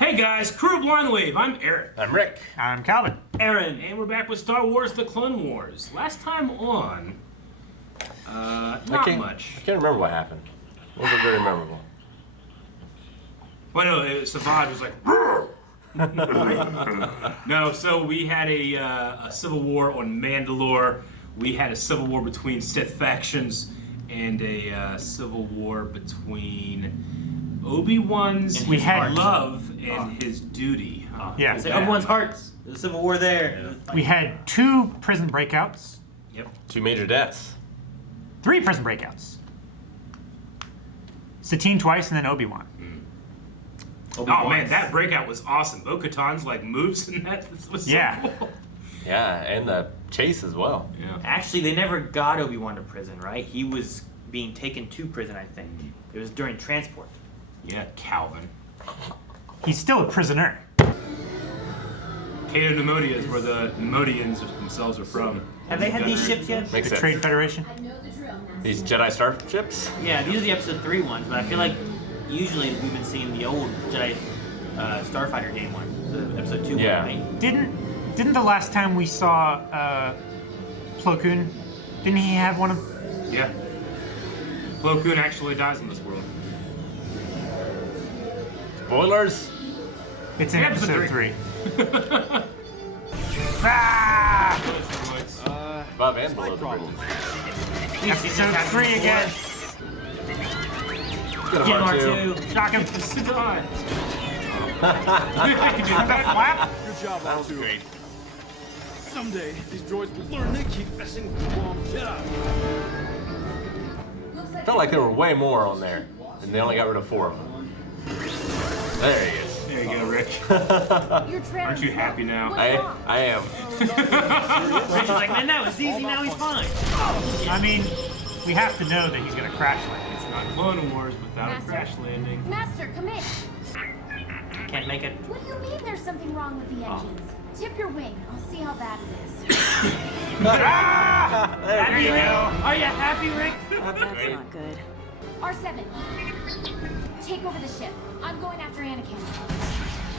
Hey guys, Crew of Blind Wave, I'm Eric. I'm Rick. I'm Calvin. Aaron. And we're back with Star Wars The Clone Wars. Last time on, not much. I can't remember what happened. It wasn't very memorable. Well, no, Sabotage was like, no, so we had a civil war on Mandalore. We had a civil war between Sith factions and a civil war between Obi-Wan's We had love and his duty. Yeah. So Obi-Wan's hearts. There's a civil war there. Yeah. We had 2 prison breakouts, Yep. 2 major deaths. 3 prison breakouts. Satine twice and then Obi-Wan. Oh man, that breakout was awesome. Bo-Katan's like moves in that was so cool. Yeah, and the chase as well. Yeah. Actually, they never got Obi-Wan to prison, right? He was being taken to prison, I think. It was during transport. Yeah, Calvin. He's still a prisoner. Cato Pneumonia is where the Pneumodians themselves are from. Have they had these ships yet? Makes The sense. Trade Federation. I know the drill, Master. These Jedi starships? Yeah, these are the episode 3 ones, but I feel like usually we've been seeing the old Jedi Starfighter game one, the episode 2 Yeah. one, right? Didn't the last time we saw Plo Koon, didn't he have one of? Yeah. Plo Koon actually dies in this world. Spoilers? It's in Episode episode 3. 3. Ah! Above and below the bridges. Episode 3 again. Get Get him, R2. R2. Shock him. Just to die. Flap. Good job, That was R2. great. Someday, these droids will learn they keep messing with the wrong Jedi. Felt like there were way more on there, and they only got rid of 4 of them. There he is. There you go, Rick. You're trapped. Aren't you happy now? I am. Rich is like, man, that was easy, now he's fine. I mean, we have to know that he's gonna crash land. It's not Clone Wars without a Master. crash landing. Master, come in. Can't make it. What do you mean there's something wrong with the engines? Tip your wing. I'll see how bad it is. Happy, you Rick? go. Are you happy, Rick? That's not good. R7, take over the ship. I'm going after Anakin.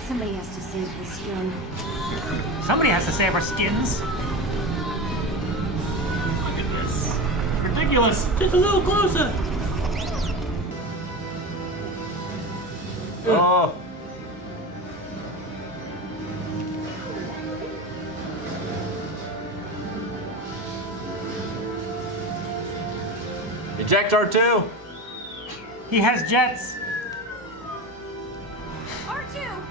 Somebody has to save his skin. Somebody has to save our skins. Ridiculous. Just a little closer. Oh. Eject R2. He has jets. R2!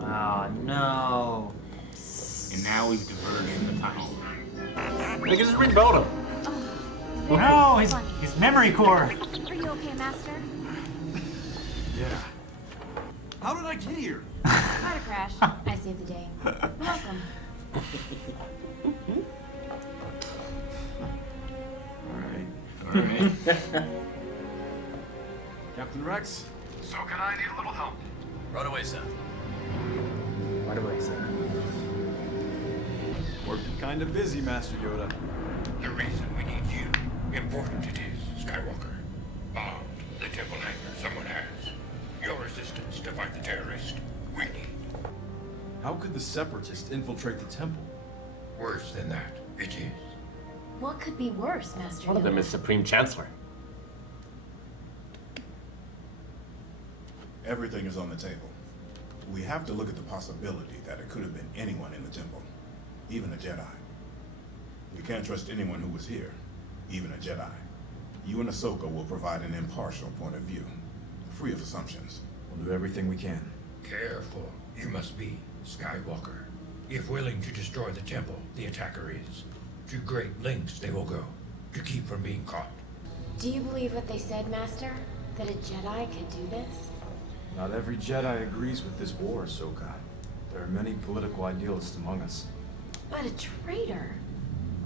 Oh, no. And now we've diverged from the tunnel. They can just rebuild him. No, his Funny. memory core. Are you okay, Master? Yeah. How did I get here? Had a crash. I saved the day. Welcome. Alright. Captain Rex? So can I need a little help? Right away, son. What do I say? Working kind of busy, Master Yoda. The reason we need you, important it is, Skywalker. Bombed the temple hangar someone has. Your assistance to fight the terrorist, we need. How could the Separatists infiltrate the temple? Worse than that, it is. What could be worse, Master One of them Yoda? is Supreme Chancellor. Everything is on the table. We have to look at the possibility that it could have been anyone in the temple, even a Jedi. We can't trust anyone who was here, even a Jedi. You and Ahsoka will provide an impartial point of view, free of assumptions. We'll do everything we can. Careful, you must be, Skywalker. If willing to destroy the temple, the attacker is. To great lengths they will go, to keep from being caught. Do you believe what they said, Master? That a Jedi could do this? Not every Jedi agrees with this war, Ahsoka. There are many political idealists among us. But a traitor.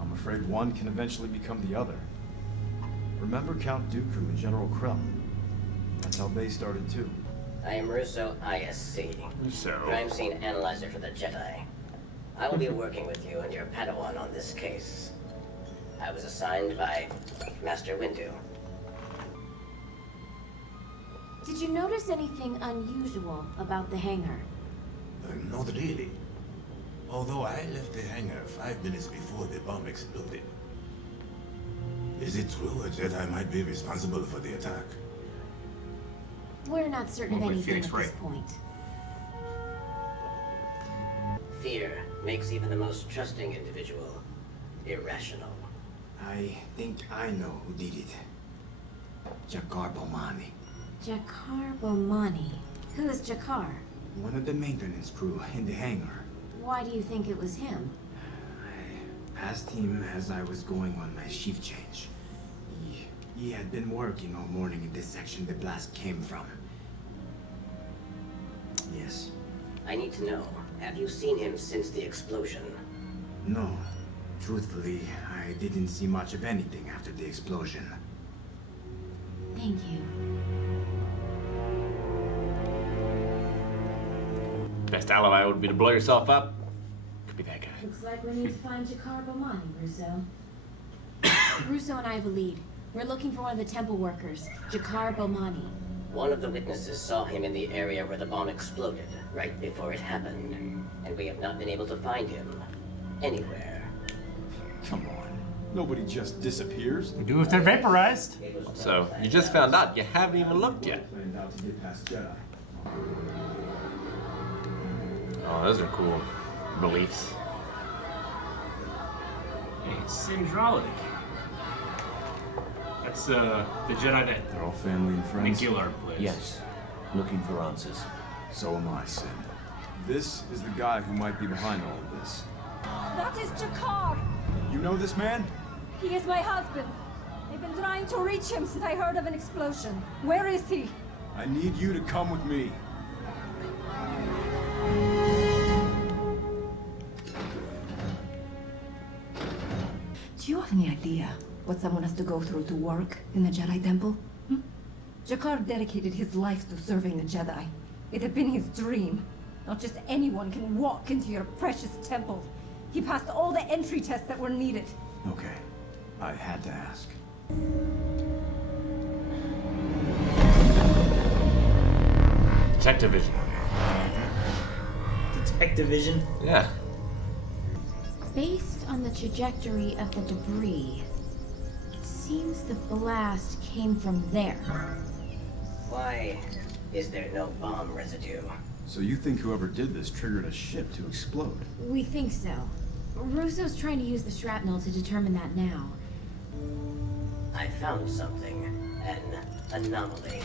I'm afraid one can eventually become the other. Remember Count Dooku and General Krell? That's how they started too. I am Russo ISC, So. crime scene analyzer for the Jedi. I will be working with you and your Padawan on this case. I was assigned by Master Windu. Did you notice anything unusual about the hangar? Not really. Although I left the hangar 5 minutes before the bomb exploded. Is it true a Jedi might be responsible for the attack? We're not certain of Well, anything Phoenix at this Wright. point. Fear makes even the most trusting individual irrational. I think I know who did it. Jakar Bomani. Jakar Bomani. Who is Jakar? One of the maintenance crew in the hangar. Why do you think it was him? I passed him as I was going on my shift change. He had been working all morning in this section the blast came from. Yes. I need to know, have you seen him since the explosion? No. Truthfully, I didn't see much of anything after the explosion. Thank you. Best alibi would be to blow yourself up. Could be that guy. Looks like we need to find Jakar Bomani, Russo. Russo and I have a lead. We're looking for one of the temple workers, Jakar Bomani. One of the witnesses saw him in the area where the bomb exploded, right before it happened. And we have not been able to find him anywhere. Come on. Nobody just disappears. We do if they're vaporized. So, you just found out. You haven't even looked yet. Planned out to get past Jedi. Oh, those are cool reliefs. Hey, same Drolly. That's the Jedi that They're all family and Nick friends. Gillard plays. Yes. Looking for answers. So am I, Sin. This is the guy who might be behind all of this. That is Jakar. You know this man? He is my husband. I've been trying to reach him since I heard of an explosion. Where is he? I need you to come with me. Do you have any idea what someone has to go through to work in the Jedi Temple? Jakar dedicated his life to serving the Jedi. It had been his dream. Not just anyone can walk into your precious temple. He passed all the entry tests that were needed. Okay. I had to ask. Detective vision. Detective vision. Yeah. Based on the trajectory of the debris, it seems the blast came from there. Why is there no bomb residue? So you think whoever did this triggered a ship to explode? We think so. Russo's trying to use the shrapnel to determine that now. I found something. An anomaly.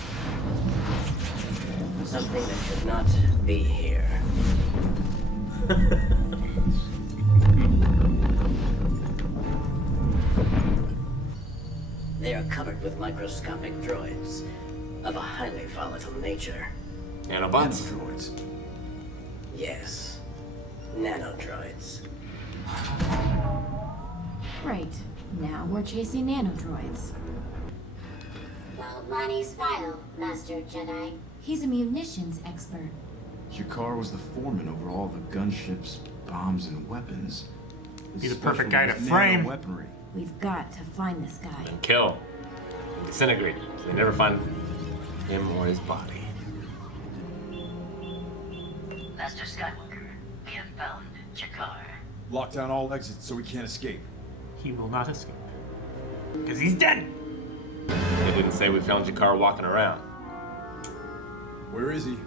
Something that should not be here. They are covered with microscopic droids of a highly volatile nature. Nanobots. Droids. Yes, nanodroids. Right. Now we're chasing nanodroids. Bomani's file, Master Jedi. He's a munitions expert. Jakar was the foreman over all the gunships, bombs, and weapons. Be the perfect guy to frame. Weaponry. We've got to find this guy. And kill. Disintegrate. So they never find him or his body. Master Skywalker, we have found Jakar. Lock down all exits so we can't escape. He will not escape. Because he's dead! They didn't say we found Jakar walking around. Where is he?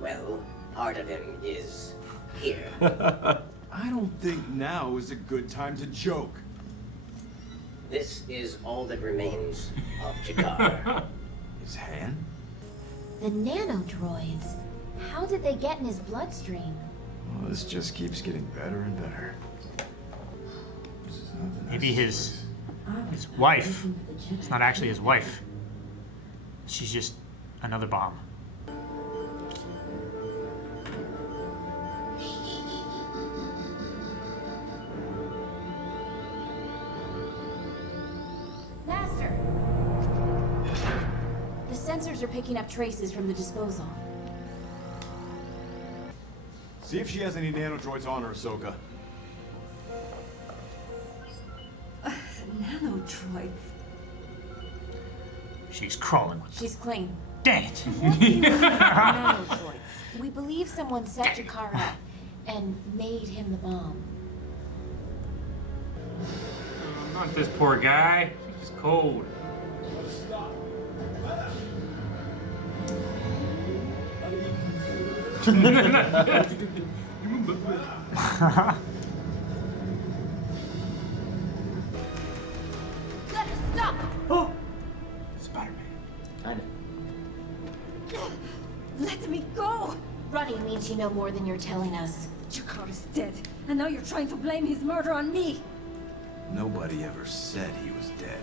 Well, part of him is here. I don't think now is a good time to joke. This is all that remains of Jakar. His hand? The nanodroids. How did they get in his bloodstream? Well, this just keeps getting better and better. This is nothing Maybe nice. his wife. It's not actually his wife. She's just another bomb. Master! The sensors are picking up traces from the disposal. See if she has any nanodroids on her, Ahsoka. Nanodroids. She's crawling with them. She's clean. Dang it. Nanodroids. We believe someone set Jakar up and made him the bomb. Not this poor guy. He's cold. Let us stop! Oh, Spider-Man. I know. Let me go! Running means you know more than you're telling us. Jakar is dead, and now you're trying to blame his murder on me. Nobody ever said he was dead.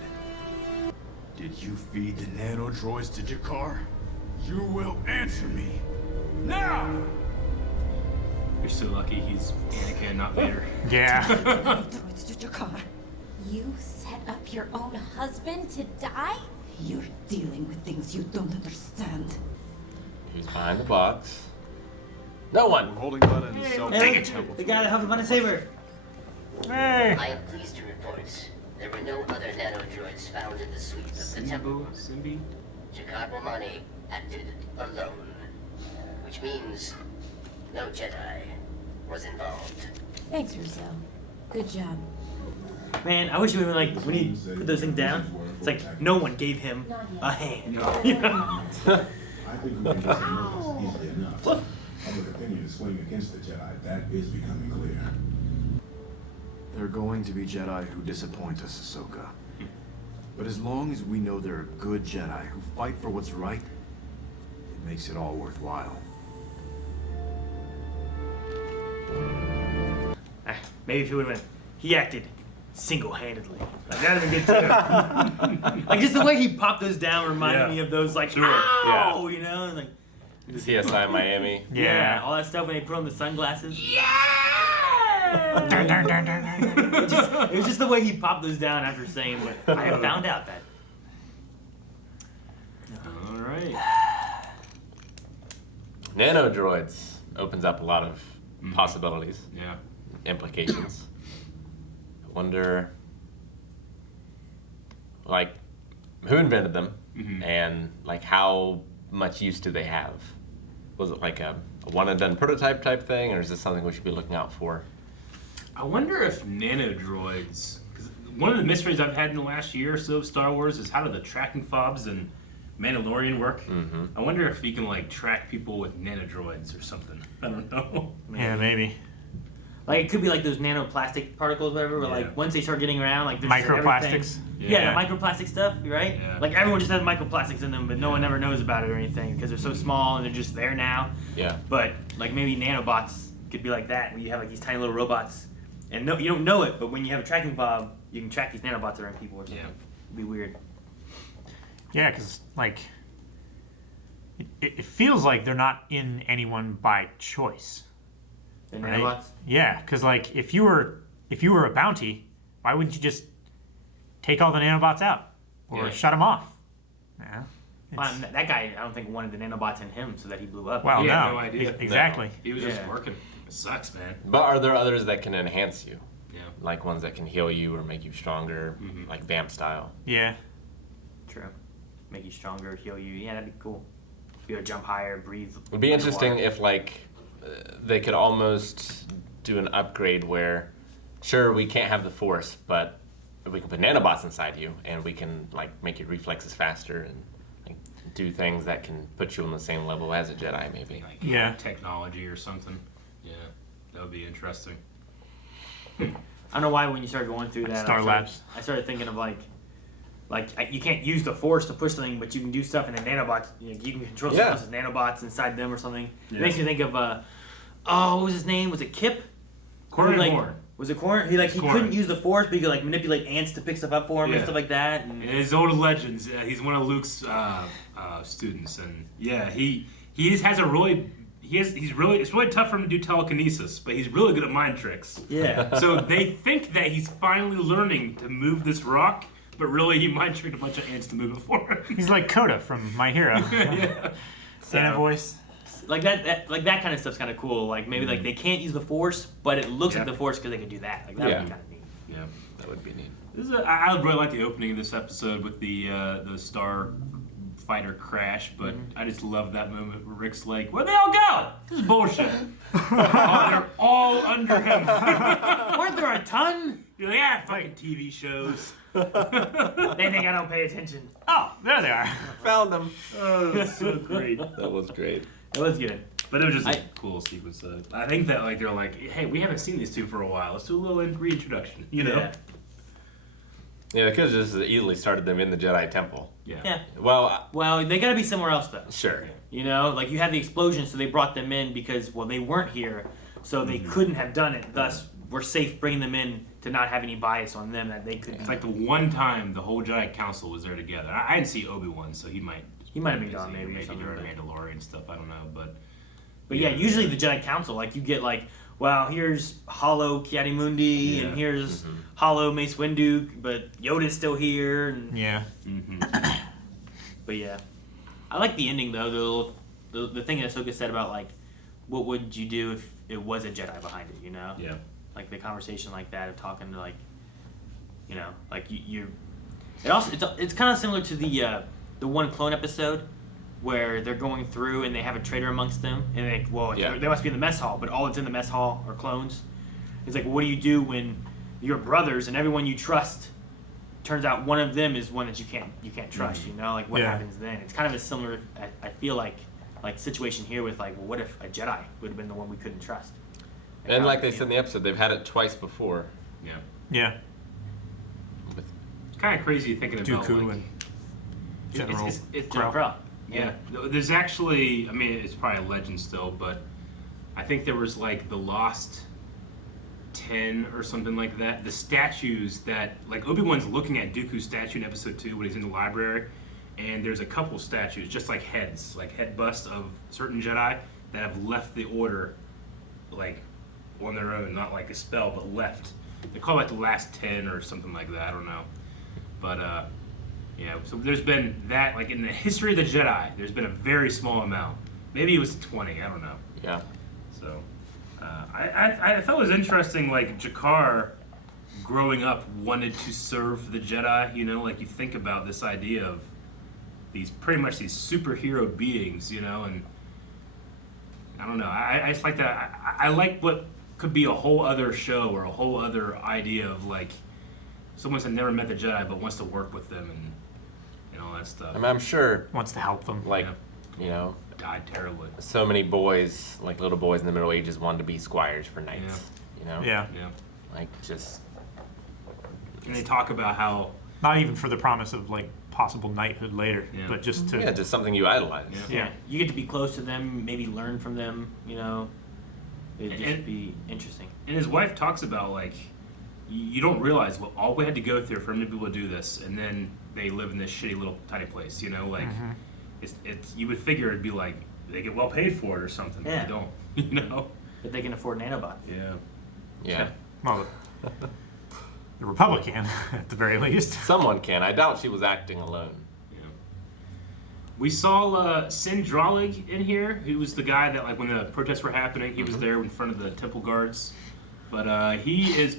Did you feed the nanodroids to Jakar? You will answer me. Now! You're so lucky he's Anakin, not Vader. Yeah. Nanodroids to Jakar. You set up your own husband to die? You're dealing with things you don't understand. Who's behind the box? No one. Holding buttons. So Hey, the guy that helped him on a saber. Hey. I am pleased to report there were no other nanodroids found in the suite of the temple. Simbi? Jakar Bomani acted alone, which means no Jedi was involved. Thanks, Russo. Good job. Man, I wish we were like when he put those things down. It's like no one gave him a hand. You know? I think we can get this easily enough. Public opinion is swinging against the Jedi. That is becoming clear. there are going to be Jedi who disappoint us, Ahsoka. But as long as we know there are good Jedi who fight for what's right, it makes it all worthwhile. Maybe if he would have been, he acted single-handedly. Like, that'd have been good too. Like just the way he popped those down reminded me of those like, ow, you know, and, like CSI Miami. yeah, all that stuff when they put on the sunglasses. Dun, dun, dun, dun, dun, dun. It was just the way he popped those down after saying what I have found out that. All right. Nanodroids opens up a lot of possibilities, Yeah. implications. I wonder, like, who invented them, and like how much use do they have? Was it like a one-and-done prototype type thing, or is this something we should be looking out for? I wonder if nanodroids, because one of the mysteries I've had in the last year or so of Star Wars is how do the tracking fobs and Mandalorian work? I wonder if you can like track people with nanodroids or something. I don't know. Yeah, maybe. Like it could be like those nanoplastic particles, whatever. Where like once they start getting around, like there's just Microplastics. everything- Yeah, the microplastic stuff, right? Yeah. Like everyone just has microplastics in them, but no one ever knows about it or anything because they're so small and they're just there now. Yeah. But like maybe nanobots could be like that, where you have like these tiny little robots, and no, you don't know it, but when you have a tracking fob, you can track these nanobots around people or something. It'd be weird. Yeah, because like it feels like they're not in anyone by choice. The Right? nanobots. Yeah, because like if you were a bounty, why wouldn't you just take all the nanobots out or Yeah. shut them off? Yeah. Well, that guy, I don't think wanted the nanobots in him, so that he blew up. Well, He had no, no idea. exactly. He was just Yeah. working. It sucks, man. But are there others that can enhance you? Yeah. Like ones that can heal you or make you stronger, like vamp style? Yeah. True. Make you stronger, heal you. Yeah, that'd be cool. Be able to jump higher, breathe. It would be interesting underwater. if like they could almost do an upgrade where, sure, we can't have the Force, but we can put nanobots inside you, and we can like make your reflexes faster and like, do things that can put you on the same level as a Jedi, maybe. Like Yeah. technology or something. Yeah. That would be interesting. I don't know why when you start going through that, Star Labs. I started thinking of like you can't use the Force to push something, but you can do stuff in the nanobots. You can control someone else's nanobots inside them or something. Yeah. It makes me think of what was his name? Was it Kip? Corran Like, Horn. was it Corran? He Corran. couldn't use the Force, but he could like manipulate ants to pick stuff up for him and Yeah. stuff like that. And His old legends. He's one of Luke's students, and yeah, he has a really it's really tough for him to do telekinesis, but he's really good at mind tricks. yeah. So they think that he's finally learning to move this rock, but really he mind tricked a bunch of ants to move it for him. He's like Coda from My Hero. Yeah. Santa voice. Like that kind of stuff's kind of cool. Like maybe like they can't use the Force, but it looks like the Force because they can do that. Like that would be kind of neat. Yeah. That would be neat. I really like the opening of this episode with the Starfighter crash, but I just love that moment where Rick's like, "Where'd they all go? This is bullshit." Oh, they're all under him. Weren't there a ton? You're like, "Yeah, fucking TV shows." They think I don't pay attention. Oh, there they are. Found them. Oh, that's so great. That was great. It was good. But it was just a cool sequence. I think that like they're like, "Hey, we haven't seen these two for a while. Let's do a little reintroduction." You know? Yeah. Yeah, they could have just easily started them in the Jedi Temple. Yeah. Well, They gotta be somewhere else though. sure. You know, like you had the explosion, so they brought them in because they weren't here, so they couldn't have done it. Thus, we're safe bringing them in to not have any bias on them that they could. It's like the one time the whole Jedi Council was there together. I didn't see Obi-Wan, so he might have been gone maybe or maybe something, during but- Mandalorian stuff. I don't know, but But yeah, usually the Jedi Council, like you get like, well, here's Hollow Kiadi-Mundi, and here's Hollow Mace Windu, but Yoda's still here. And, Yeah. but yeah, I like the ending though. The thing that Ahsoka said about like, what would you do if it was a Jedi behind it? You know? Yeah. Like the conversation like that of talking to like, you know, like you. It also it's kind of similar to the one clone episode where they're going through and they have a traitor amongst them and they they must be in the mess hall, but all that's in the mess hall are clones. It's like, what do you do when your brothers and everyone you trust turns out one of them is one that you can't trust? You know, like what happens then? It's kind of a similar, I feel like situation here with like, well, what if a Jedi would have been the one we couldn't trust? And like they said in the episode, they've had it twice before. Yeah. Yeah. It's kind of crazy thinking about Dooku like, and it's General Krell. Yeah. There's actually, I mean, it's probably a legend still, but I think there was like the Lost 10 or something like that. The statues that, like Obi-Wan's looking at Dooku's statue in episode 2 when he's in the library, and there's a couple statues, just like heads, like head busts of certain Jedi that have left the Order, like on their own, not like a spell, but left. They call it like the last 10 or something like that. I don't know, but yeah. So there's been that, like in the history of the Jedi, there's been a very small amount. Maybe it was 20. I don't know. Yeah. So I thought it was interesting, like Jakar growing up wanted to serve the Jedi. You know, like you think about this idea of these pretty much these superhero beings. You know, and I don't know. I just like that. I like what could be a whole other show or a whole other idea of like someone that's never met the Jedi but wants to work with them and all that stuff. I mean, I'm sure wants to help them. Like, you know, died terribly. So many boys, like little boys in the Middle Ages, wanted to be squires for knights. You know. Yeah. Yeah. Like just. And they talk about how not even for the promise of like possible knighthood later, but just to just something you idolize. Yeah. You get to be close to them, maybe learn from them. You know, it'd just be interesting. And his wife talks about like, you don't realize what all we had to go through for him to be able to do this, and then they live in this shitty little tiny place. You know, like it's you would figure it'd be like they get well paid for it or something. But Yeah. they don't. You know, but they can afford nanobots. Yeah. Yeah. Well, the Republic can, at the very least. Someone can. I doubt she was acting alone. We saw Sindralig in here, who was the guy that, like, when the protests were happening, he was there in front of the temple guards. But he is,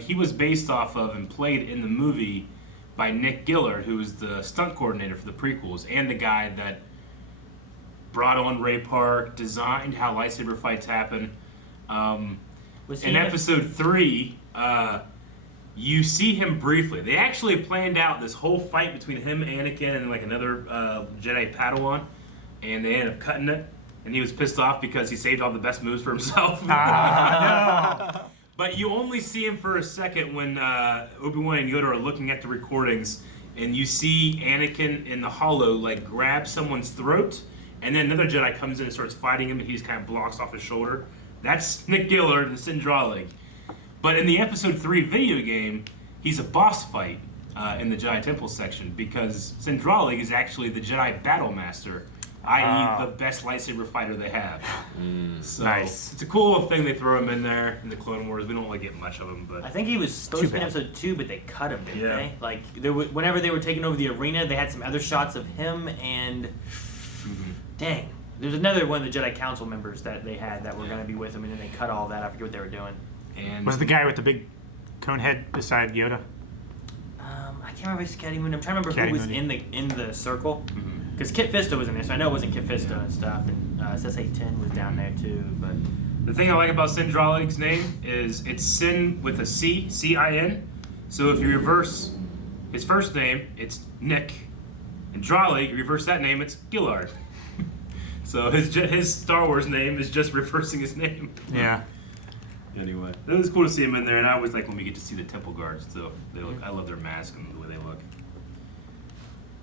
he was based off of and played in the movie by Nick Gillard, who was the stunt coordinator for the prequels, and the guy that brought on Ray Park, designed how lightsaber fights happen. In episode 3, you see him briefly. They actually planned out this whole fight between him, Anakin, and like another Jedi Padawan, and they ended up cutting it. And he was pissed off because he saved all the best moves for himself. No. But you only see him for a second when Obi-Wan and Yoda are looking at the recordings, and you see Anakin in the hollow like grab someone's throat, and then another Jedi comes in and starts fighting him, and he just kind of blocks off his shoulder. That's Nick Gillard and Sindralig. But in the episode 3 video game, he's a boss fight in the Jedi Temple section because Sindralig is actually the Jedi Battle Master, i.e. the best lightsaber fighter they have. So nice. It's a cool thing they throw him in there in the Clone Wars. We don't really get much of him, but I think he was supposed to be in episode 2, but they cut him, didn't they? Like whenever they were taking over the arena, they had some other shots of him and dang. There's another one of the Jedi Council members that they had that were going to be with him, and then they cut all that. I forget what they were doing. And was the guy with the big cone head beside Yoda? I can't remember his Kiadi-Mundi. I'm trying to remember who was in the circle. Because Kit Fisto was in there, so I know it wasn't Kit Fisto and stuff, and SS-810 was down there too. But The thing I like about Sindralig's name is it's Sin with a C, C-I-N. So if you reverse his first name, it's Nick. And Dralig, you reverse that name, it's Gillard. So his Star Wars name is just reversing his name. Yeah. Anyway, it was cool to see him in there, and I always like when we get to see the Temple Guards too. They look, I love their mask and the way they look.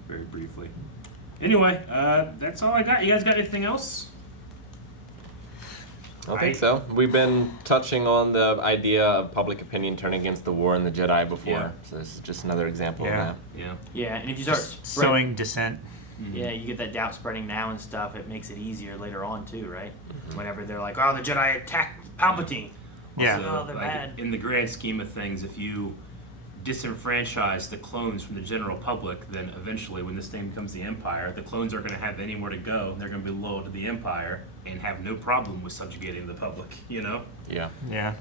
Very briefly. Anyway, that's all I got. You guys got anything else? I don't think so. We've been touching on the idea of public opinion turning against the war and the Jedi before, Yeah. so this is just another example Yeah. of that. yeah, and if you start Sowing dissent. yeah, you get that doubt spreading now and stuff. It makes it easier later on too, right? Whenever they're like, "Oh, the Jedi attacked Palpatine." Yeah. Oh, they're bad. In the grand scheme of things, if you disenfranchise the clones from the general public, then eventually, when this thing becomes the Empire, the clones aren't going to have anywhere to go. They're going to be loyal to the Empire and have no problem with subjugating the public. You know. Yeah. Yeah.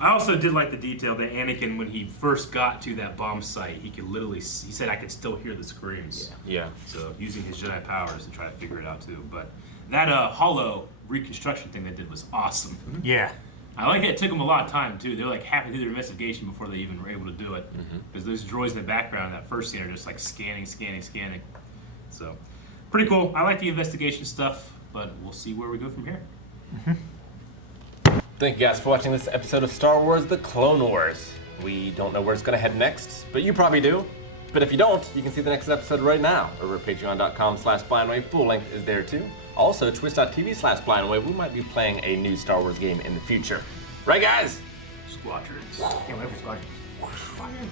I also did like the detail that Anakin, when he first got to that bomb site, he could literally, he said, I could still hear the screams. Yeah. So using his Jedi powers to try to figure it out too. But that hollow reconstruction thing they did was awesome. Yeah. I like it took them a lot of time too. They're like halfway through their investigation before they even were able to do it. Because those droids in the background in that first scene are just like scanning. So pretty cool. I like the investigation stuff, but we'll see where we go from here. Thank you guys for watching this episode of Star Wars The Clone Wars. We don't know where it's going to head next, but you probably do. But if you don't, you can see the next episode right now over at patreon.com/blindwave. Full length is there too. Also, twitch.tv/blindwave. We might be playing a new Star Wars game in the future. Right, guys? Squadrons. Can't wait for Squadrons.